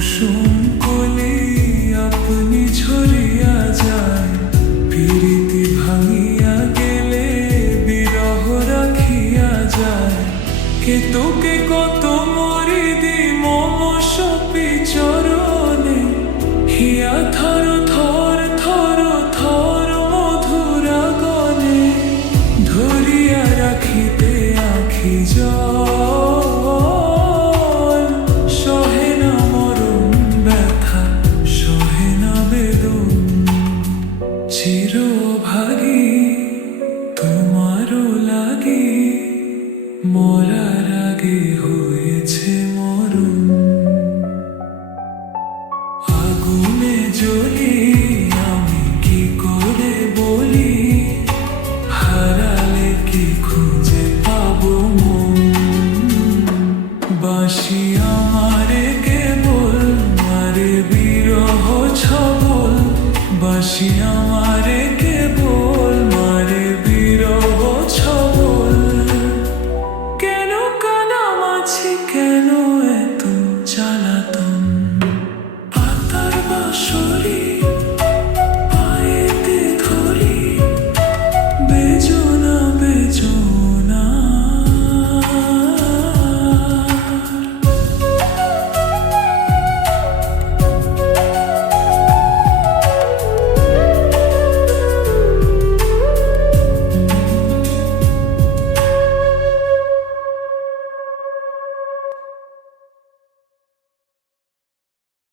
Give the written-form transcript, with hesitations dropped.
কুসুম কলি আপনি ঝরিয়া যায়, প্রীতি ভাঙিয়া গেলে বিরহ রাখিয়া যায়। কে তোকে কত মরিদি মম সপি চরণে, হিয়া থর থর থর থর মধুর গনে, ধরিয়া রাখিতে আখি জল। সহে না মরণ ব্যথা, সহে না বেদন, চিরভাগী তোমারও লাগি, মরার আগে হয়েছে মরণ। আগুনে জ্বলি আমি কি করে বলি, হারালে কি খুঁজে পাবো মন। বাঁশি আমার